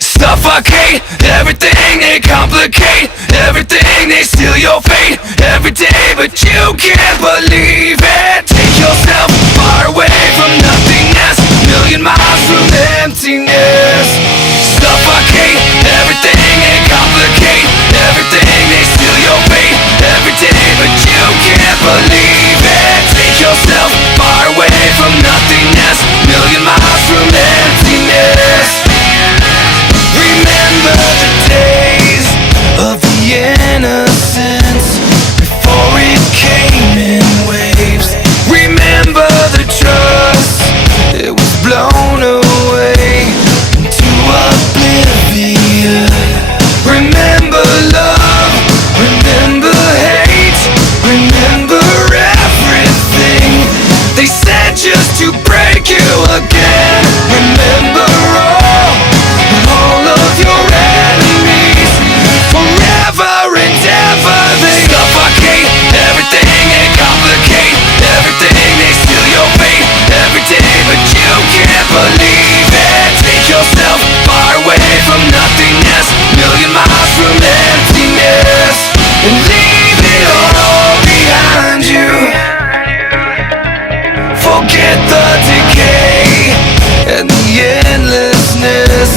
Suffocate everything, they complicate everything, they steal your fate every day, but you can't believe it. Take yourself far away from nothingness, million miles from emptiness. Suffocate everything, they complicate everything, they steal your fate every day, but you can't believe it. Take yourself far away from nothingness, million miles from emptiness. Remember the days of the innocence before it came in waves. Remember the trust, it was blown away into oblivion. Remember love, remember hate, remember everything they said just to break you again. Remember all of your enemies, forever and ever. They suffocate everything, they complicate everything, they steal your fate every day, but you can't believe it. Take yourself far away from nothingness, million miles from emptiness, and leave it all behind you. Forget the decay and the endlessness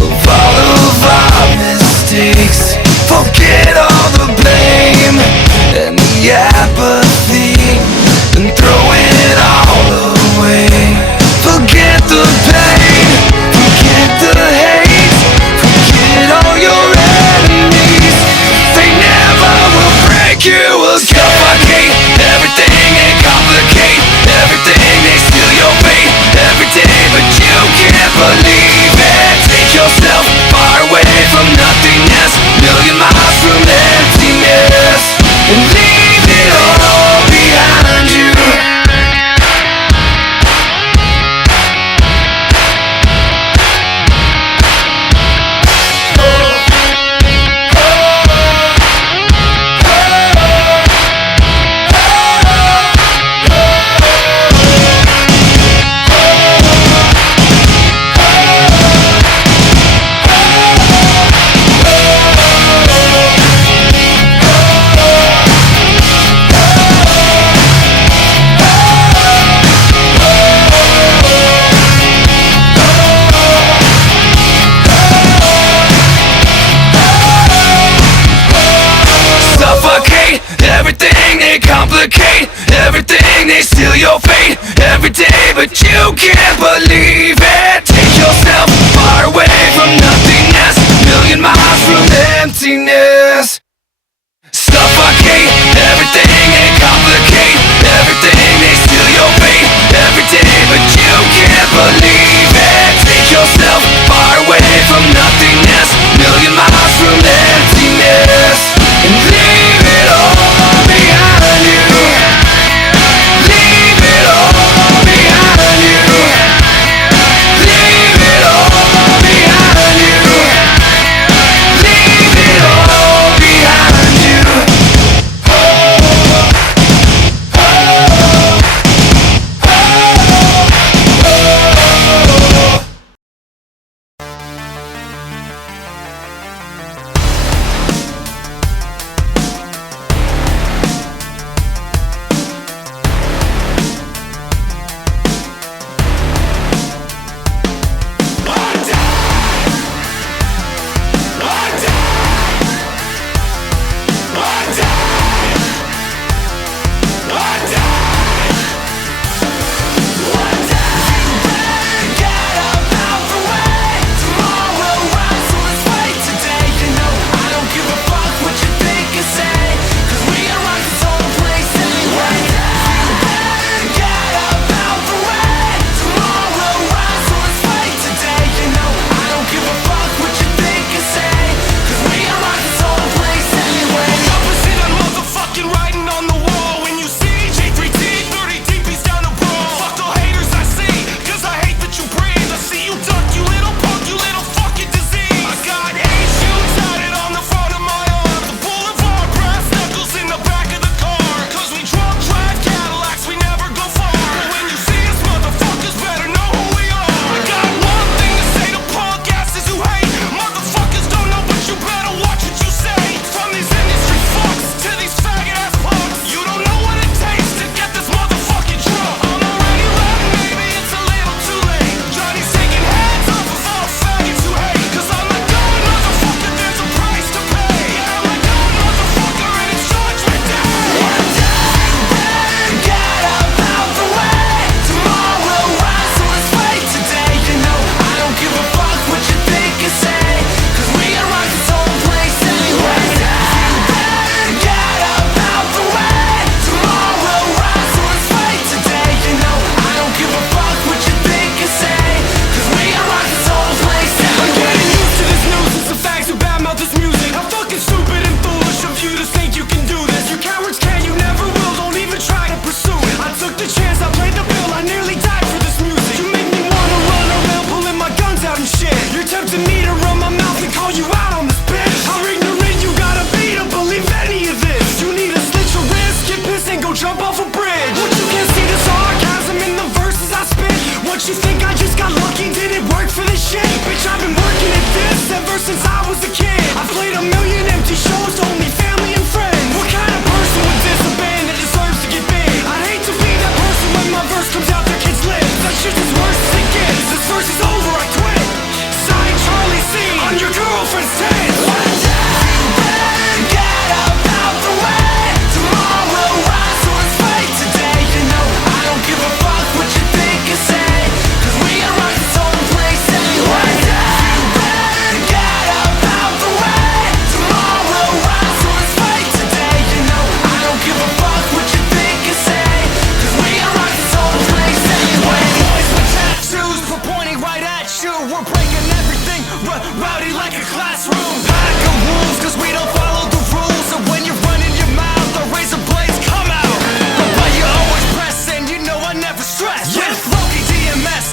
of all of our mistakes. Forget all the blame and the apathy, and throw it all away. Forget the pain, forget the hate, forget all your enemies, they never will break you again. Suffocate everything, they complicate everything, they steal your fate every day, but you can't believe it. Take yourself far away from nothingness, million miles from emptiness, and leave it all behind you. Suffocate everything, they complicate everything, they steal your fate every day, but you can't believe it. Take yourself far away from nothingness, million miles from emptiness. Suffocate everything, they complicate everything, they steal your fate every day, but you can't believe it. Take yourself far away from nothingness, million miles from emptiness, and leave it all behind you. Leave it all behind you. Leave shit. Bitch, I've been working at this ever since I was a kid. I've played a million empty shows to only family and friends. What kind of person would diss a band that deserves to get big? I'd hate to be that person when my verse comes out their kids' lips. That's just as worse as it gets. This verse is over, I quit. Signed Charlie C on your girlfriend's tits. One day you better get up out the way. Tomorrow will rise, so let's fight today. You know I don't give a fuck what you think or say, 'cause we are on this whole place anyway. One day you better get up out the way. Tomorrow will rise, so let's fight today. You know I don't give a fuck what you think or say, 'cause we are on this whole place anyway. Boys with tattoos, we're pointing right at you. We're breaking everything, rowdy like a classroom. Pack of wolves, 'cause we don't follow the rules. And when you're running your mouth, the razor blades come out. But you always press, and you know I never stress. With Loki DMS,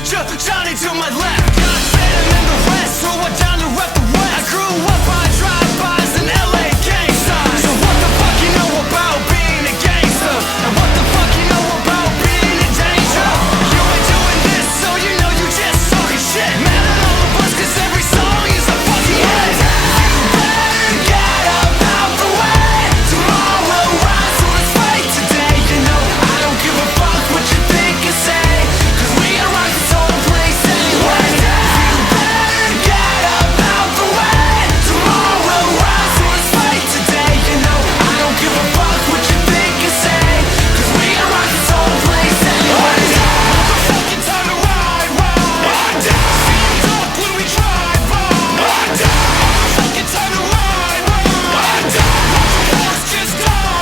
Johnny to my left. Got Phantom and the rest, throw it down to rep the west. I grew up on drive-bys and LA gang signs. So what the fuck you know about being a gangster? And what the fuck you know about being in danger? You ain't doing this, so you know you just talking shit. Mad at all of us, 'cause every song is a fucking hit. Get up out the way. Tomorrow will rise, so let's fight today. You know I don't give a fuck what you think or say, 'cause we are on this whole place anyway. Get up out the way. Tomorrow will rise, so let's fight today. You know I don't give a fuck what you think or say, 'cause we are on this whole place anyway. Motherfucking time to ride. Stand up when we drive by. Motherfucking time to ride. Watch your horse just die.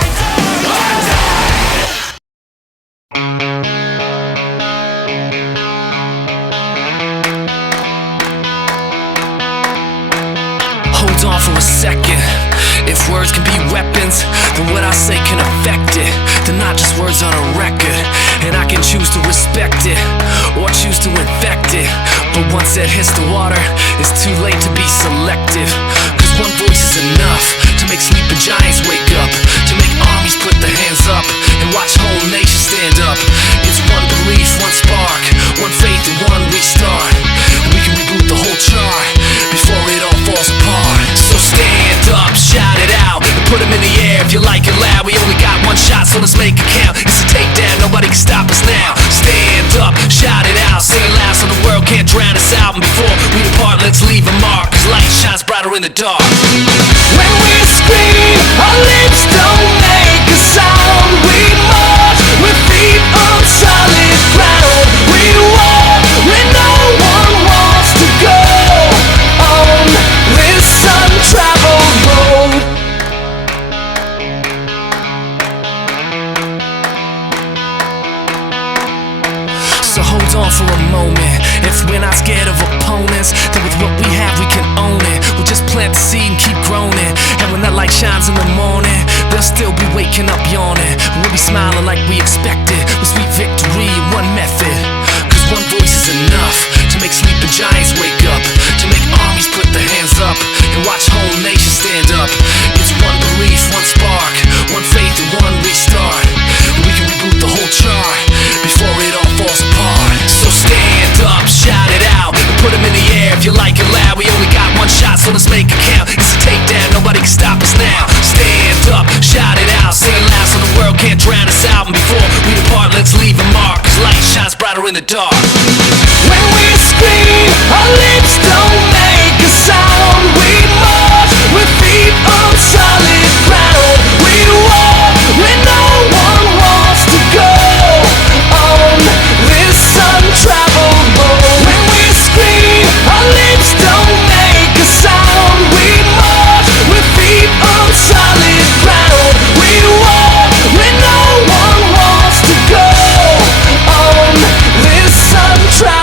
Hold on for a second. If words can be weapons, then what I say can affect it. They're not just words on a record, and I can choose to respect it or choose to infect it. But once it hits the water, it's too late to be selective. 'Cause one voice is enough to make sleeping giants wake up, to make armies put their hands up and watch whole nations stand up. It's one belief, one spark, one faith and one restart, and we can reboot the whole chart before it all falls apart. So stand up, shout it out, and put them in the air if you like it loud. We only got one shot, so let's make it count. It's a takedown, nobody can stop us now. Stand up, shout it out, sing it loud so the world can't drown us out. And before we depart, let's leave a mark, 'cause light shines brighter in the dark. When we scream, our lips don't make a sound. We march with feet on solid ground. We walk where no one wants to go, on this untraveled road. So hold on for a moment. If we're not scared of opponents, then with what we have we can own it. We'll just plant the seed and keep growing it. And when that light shines in the morning, they'll still be waking up yawning. We'll be smiling like we expected, with sweet victory in one method. 'Cause one voice is enough to make sleeping giants wake up, to make armies put their hands up and watch whole nations stand up. It's one belief, one spark, one faith and one restart, and we can reboot the whole chart before it all falls apart. So stand up, shout it out, and put them in the air if you like it loud. We only got one shot, so let's make it count. It's a takedown, nobody can stop us now. Stand up, shout it out, sing it loud so the world can't drown us out. And before we depart, let's leave a mark, 'cause light shines brighter in the dark. When we scream, our lips don't make a sound. We march with feet on solid ground. We walk where no one wants to go, on this untraveled road. When we scream, our lips don't make a sound. We march with feet on solid ground. We walk where no one wants to go, on this untraveled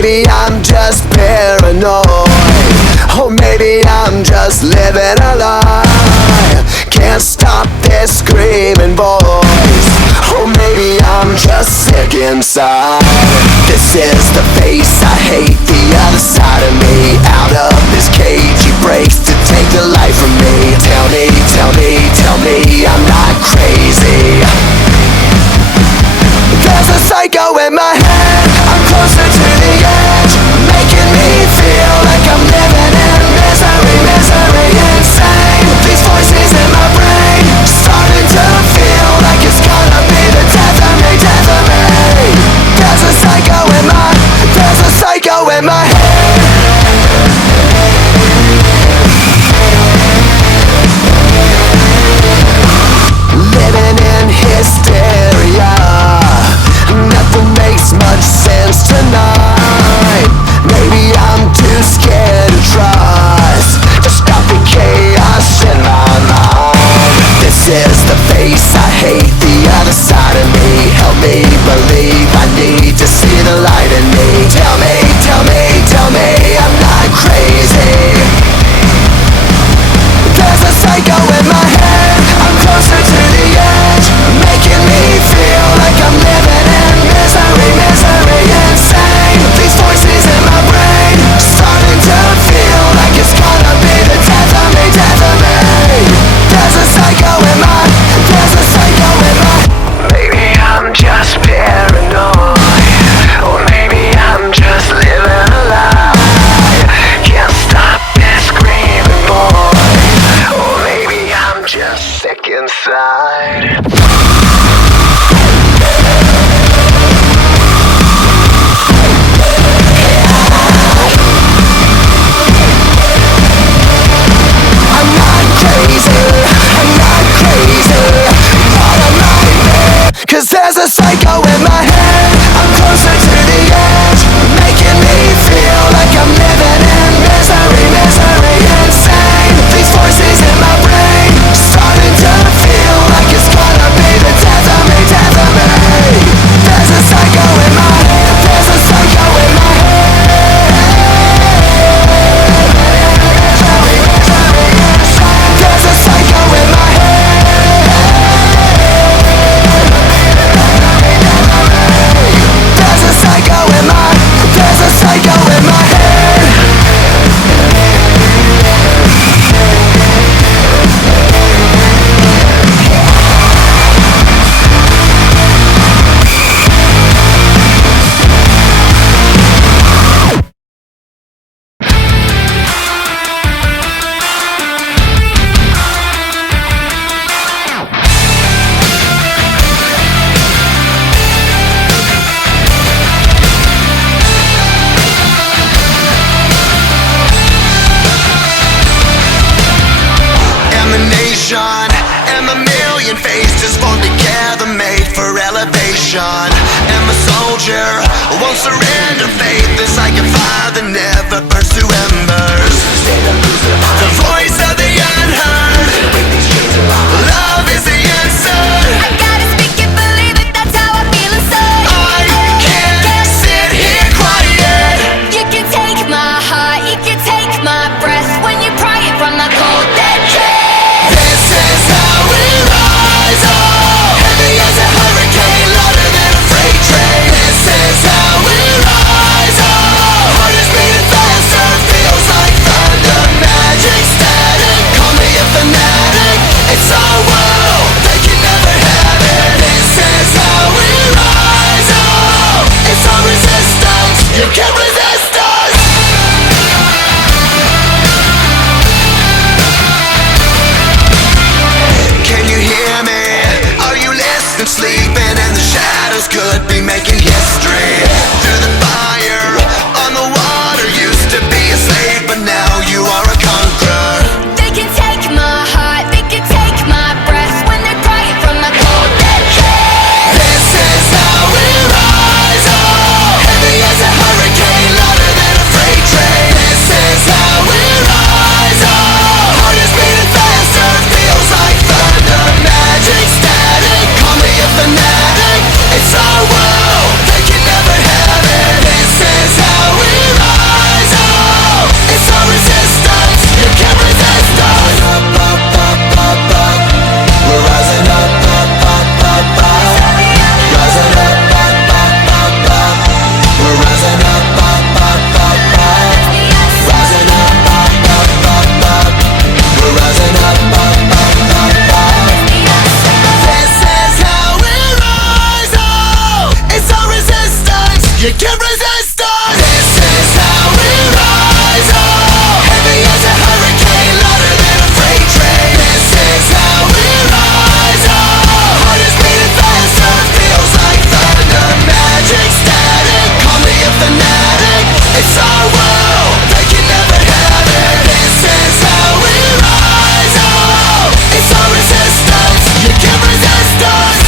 maybe I'm just paranoid. Or maybe I'm just living a lie. Can't stop this screaming voice. Or maybe I'm just sick inside. This is the face I hate, the other side of me. Out of this cage he breaks to take the life from me. Tell me, tell me, tell me I'm not crazy. There's a psycho in my head, I'm closer to the edge, making me feel like I'm living in misery, misery, insane. These voices in my brain, starting to feel like it's gonna be the death of me, death of me. There's a psycho in my, there's a psycho in my head. Living in hysteria, nothing makes much sense tonight. Maybe I'm too scared to trust, to stop the chaos in my mind. This is the face I hate, the other side of me. Help me believe, I need to see the light in me. Tell me, tell me, tell me I'm not crazy. There's a psycho in my head, I'm closer to the edge, making me feel like I'm living in misery, misery, insane. These voices in my brain, starting to feel like it's gonna be the death of me, death of me. There's a psycho in my, there's a psycho in my. Maybe I'm just paranoid, or maybe I'm just living a lie. Can't stop this screaming voice, or maybe I'm just sick inside. I'm not crazy, I'm not crazy, what a nightmare. 'Cause there's a psycho in my head, I'm closer to the edge, making me feel like I'm living in misery, misery, insane. These voices in my brain, starting to feel like it's gonna be the death of me, death of me. There's a psycho in my head, there's a psycho in my head. There's a psycho in my head. There's a psycho in my, there's a psycho in my head. Emanation, am a million faces formed together, made for elevation. Am a soldier, won't surrender faith, is like a fire that never burns to embers. The voice of the unheard, love is the answer. I gotta speak it, believe it, that's how I feel inside. I can't sit here quiet. You can take my heart, you can take my breath when you pry it from my cold dead chest. This is how we rise, oh, heavy as a hurricane, louder than a freight train. This is how we rise, oh, heart is beating faster, feel can't resist us. This is how we rise up. Heavy as a hurricane, louder than a freight train. This is how we rise up. Heart is beating faster, feels like thunder, magic, static. Call me a fanatic. It's our world, they can never have it. This is how we rise up. It's our resistance, you can't resist us.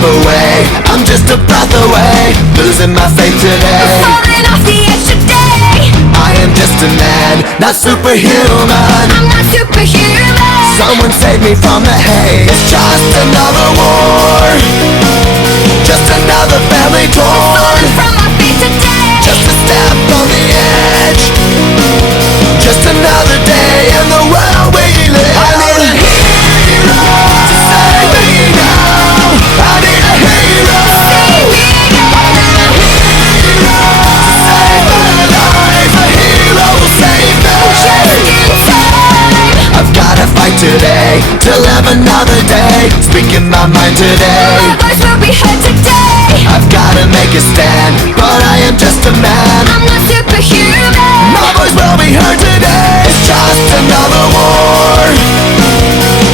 Away, I'm just a breath away, losing my faith today. Falling off the edge today. I am just a man, not superhuman. I'm not superhuman. Someone save me from the hate. It's just another war, just another family torn. Falling from my feet today. Just a step on the edge, just another day in the world we live. I need a hero to save me now. I need a hero. Save me now. I need a hero to save my life. A hero will save me. Just in time. I've gotta fight today to live another day. Speaking my mind today. My voice will be heard today. I've gotta make a stand, but I am just a man. I'm not superhuman. My voice will be heard today. It's just another war,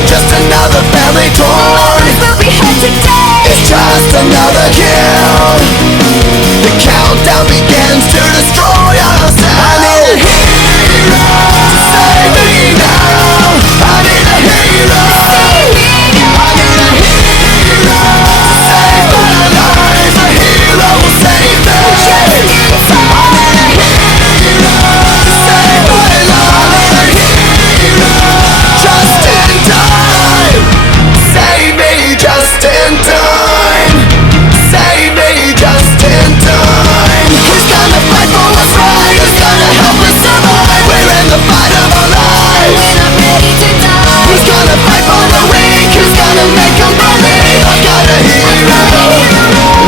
just another family My torn. voice will be heard today. It's just another kill. The countdown begins to destroy ourselves. I need a hero to save me now. I need a hero. Save me now. I need a hero to save my life. A hero will save me. Just in time. I need a hero to save my life. I need a hero just in time. Save me just in time. Save me just in time. Who's gonna fight for what's right? Who's gonna help us survive? We're in the fight of our lives. We're not ready to die. Who's gonna fight for the weak? Who's gonna make them believe? I've got a hero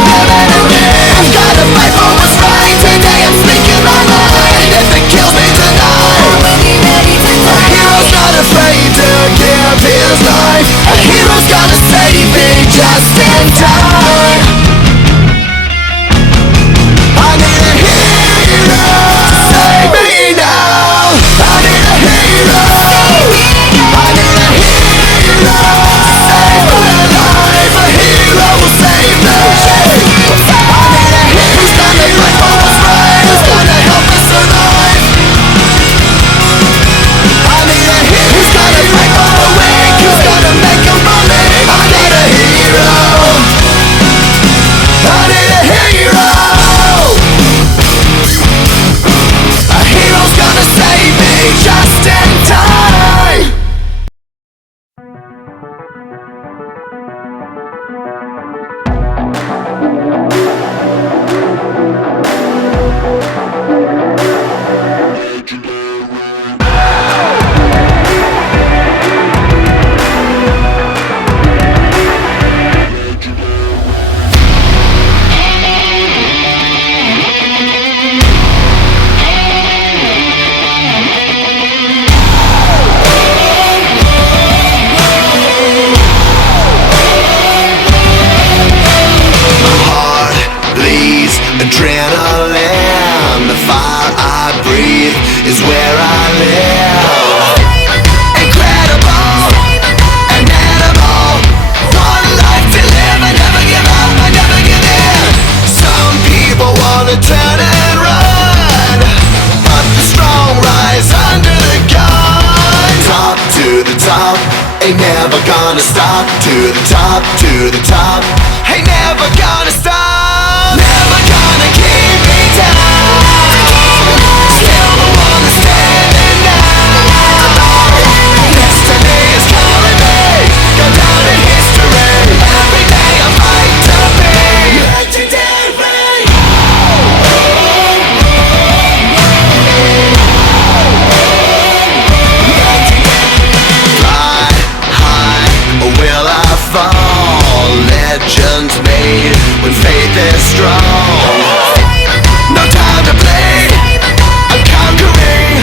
living in me. I've gotta fight for what's right. Today I'm speaking my mind. If it kills me tonight, We'll be ready to a die. hero's not afraid to give his life. A hero's gonna save me just in time. I need a hero to save me now. I need a hero. I need a hero to save my life. A hero will save me. I need a hero who's gonna fight for what's right. Who's gonna help us survive. I need a hero who's gonna fight for the weak. Who's gonna make them believe. I need a hero. gonna stop. To the top, to the top. Ain't never gonna stop. Never gonna keep me down. Still the one that's standing now. Destiny is calling me. Go down in history. Every day I fight to be legendary. Fly high, or will I fall? Legends made when faith is strong. No time to bleed, I'm conquering.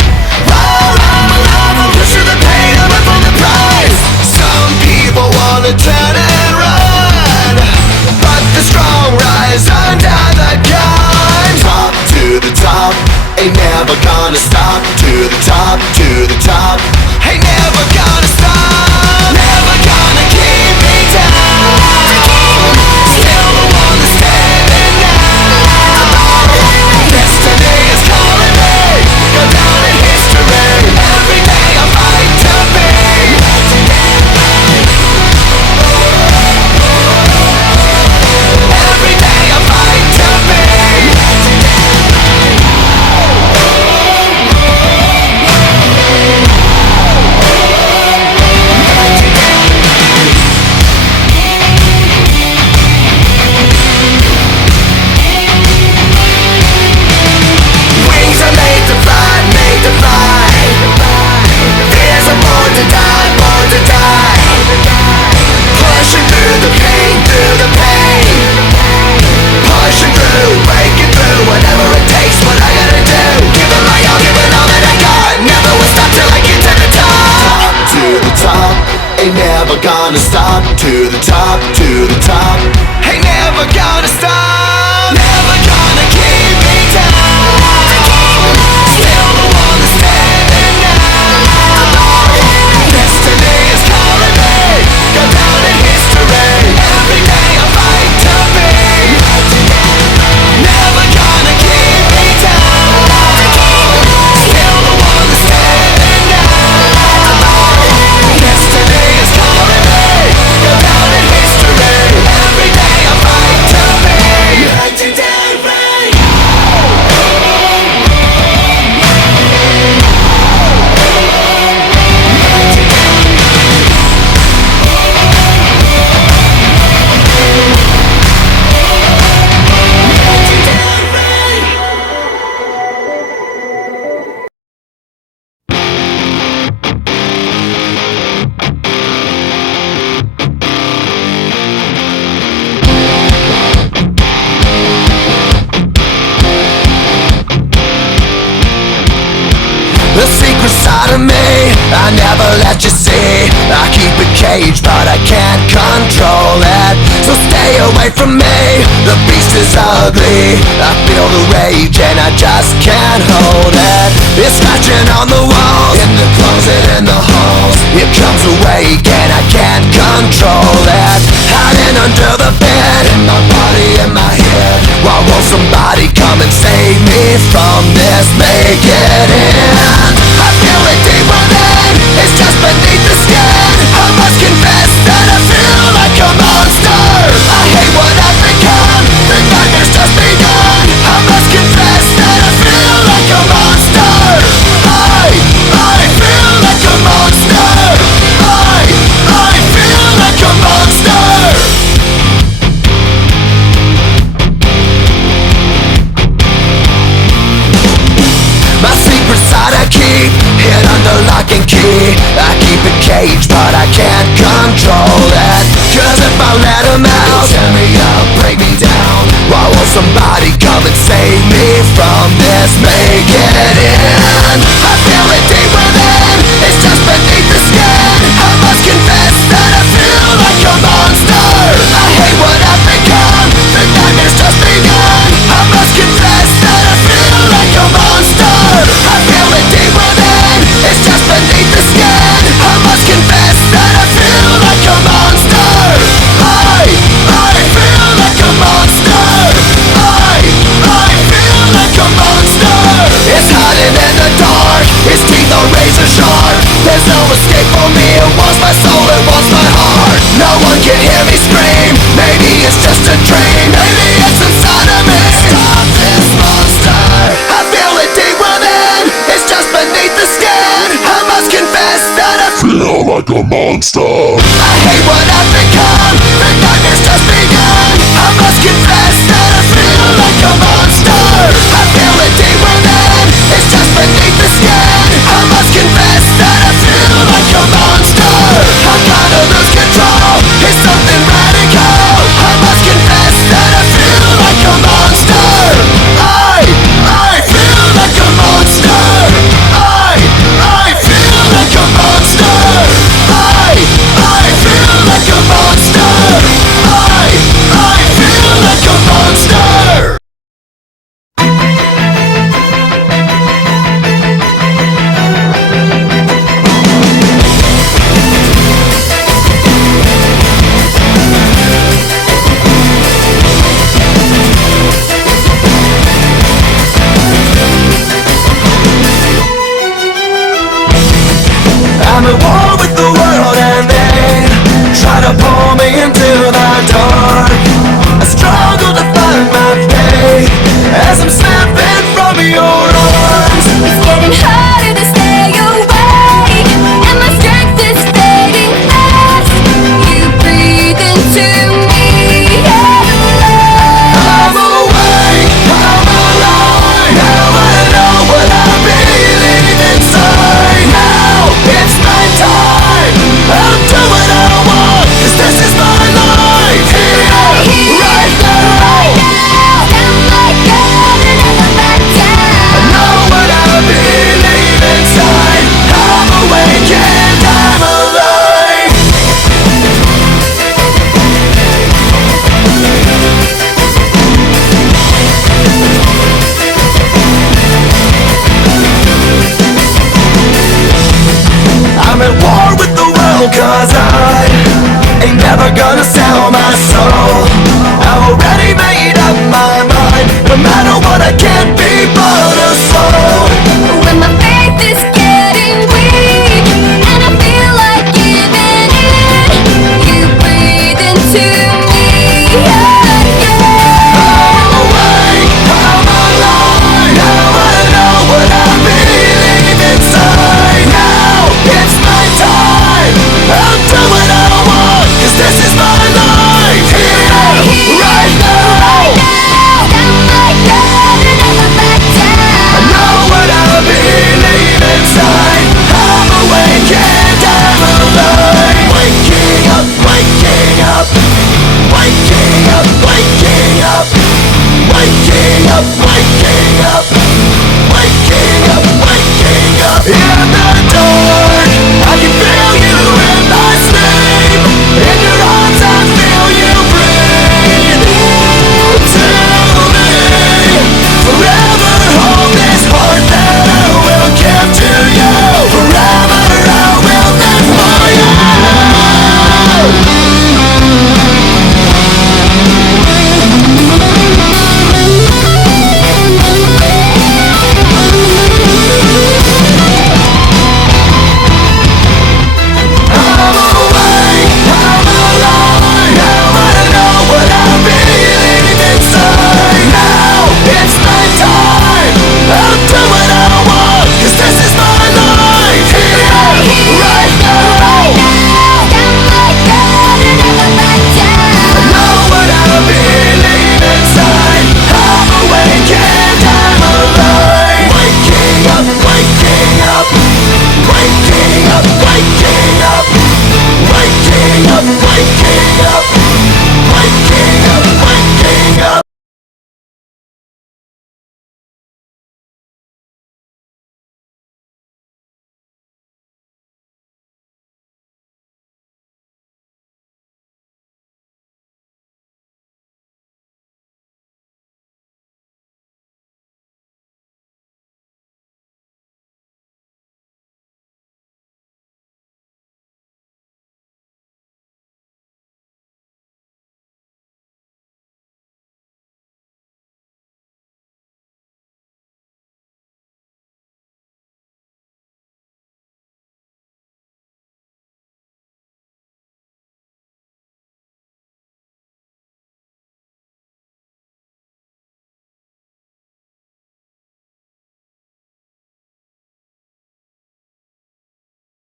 Roll on my love, I'm pushing the pain, I'm up for the prize. Some people wanna turn and run, but the strong rise under the gun. Top to the top, ain't never gonna stop. To the top, to the top, ain't never gonna stop. Never gonna keep me down. Still the one that's standing now. Destiny is calling me. Go down in history. Every day I fight to be legendary. Every day I fight to be Wings are made to fly, made to fly. Fears are born to die, born to die. Pushing through the pain, through the pain. Pushing through, breaking through, whatever it takes, what I gotta do. Giving my all, giving all that I got. Never will stop till I get to the top. To the top, ain't never gonna stop. To the top, to the top, ain't never gonna stop. Never gonna keep me down. Still the one that's standing now. Destiny is calling me. Go down in history. Every day I fight to be legendary. Never gonna keep me down. Still the one that's standing now. Destiny is calling me. Go down in history. Every day I fight to be legendary. The secret side of me, I never let you see. I keep it caged, but I can't control it. So stay away from me, the beast is ugly. I feel the rage and I just can't hold it. It's scratching on the walls, in the closet, in the halls. It comes awake and I can't control it. Hiding under the bed, in my body, in my head. Why won't somebody come and save me from this? Make it in. I feel it deep within, it's just beneath the skin. I must confess that I feel like a monster. I hate what I've become, the nightmare's just begun. I must confess that I feel like a monster. I feel like a monster. I feel like a monster. monster. I hate what I've become, the nightmare's just begun. I must confess that I feel like a monster. I feel it deep within, it's just beneath the skin. I must confess that I feel like a monster. I'm gonna lose control, it's something radical. I must confess that I feel like a monster. I feel like a monster. I feel like a monster. I feel like a monster. I feel like a monster. I'm at war with the world and they try to pull me into the dark. I struggle to find my faith as I'm slipping from your arms. It's getting harder to stay awake, and my strength is fading fast. You breathe into me at last. I'm awake, I'm alive. Now I know what I believe inside. Now it's my time. I'll do what I want, 'cause this is my life. Here, right now. I'm like God and never back down. I know what I believe inside. I'm awake and I'm alive. I'm at war with the world, 'cause I ain't never gonna sell my soul. I've already made up my mind. No matter what, I can't be bothered.